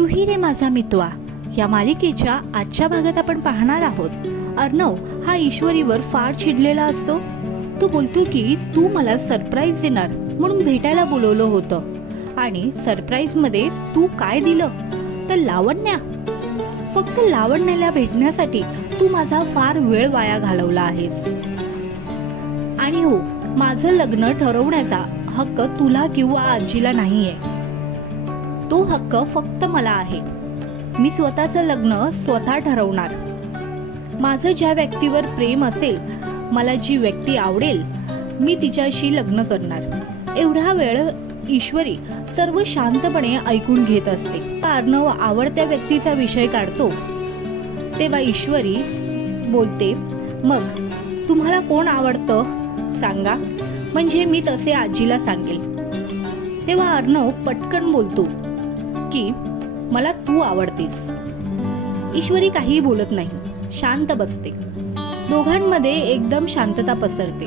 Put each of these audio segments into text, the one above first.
तूही रे माझा मितवा या मालिकेच्या आजच्या भागात आपण पाहणार आहोत. अर्णव हा ईश्वरीवर फार चिडलेला असतो. तो बोलतो की तू मला सरप्राईज देणार म्हणून भेटायला बोलवलं होतं आणि सरप्राईज मध्ये तू काय दिलं तर लावण्या. फक्त लावण्याला भेटण्यासाठी तू माझा फार वेळ वाया घालवला आहेस. आणि हो, माझं लग्न ठरवण्याचा हक्क तुला किंवा आजीला नाहीये. तो हक्क फक्त मला आहे. मी स्वतःचं लग्न स्वतः ठरवणार. माझं ज्या व्यक्तीवर प्रेम असेल, मला जी व्यक्ती आवडेल, मी तिच्याशी लग्न करणार. एवढा वेळ ईश्वरी सर्व शांतपणे ऐकून घेत असते. अर्णव आवडत्या व्यक्तीचा विषय काढतो तेव्हा ईश्वरी बोलते, मग तुम्हाला कोण आवडतं सांगा, म्हणजे मी तसे आजीला सांगेल. तेव्हा अर्णव पटकन बोलतो की मला तू आवडतेस. ईश्वरी काही बोलत नाही, शांत बसते. दोघांमध्ये एकदम शांतता पसरते.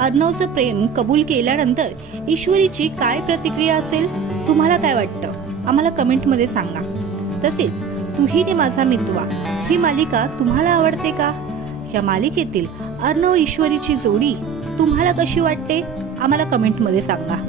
अर्णवचं प्रेम कबूल केल्यानंतर ईश्वरीची काय प्रतिक्रिया असेल, तुम्हाला काय वाटतं आम्हाला कमेंट मध्ये सांगा. तसेच तूही रे माझा मितवा ही मालिका तुम्हाला आवडते का? या मालिकेतील अर्णव ईश्वरीची जोडी तुम्हाला कशी वाटते आम्हाला कमेंट मध्ये सांगा.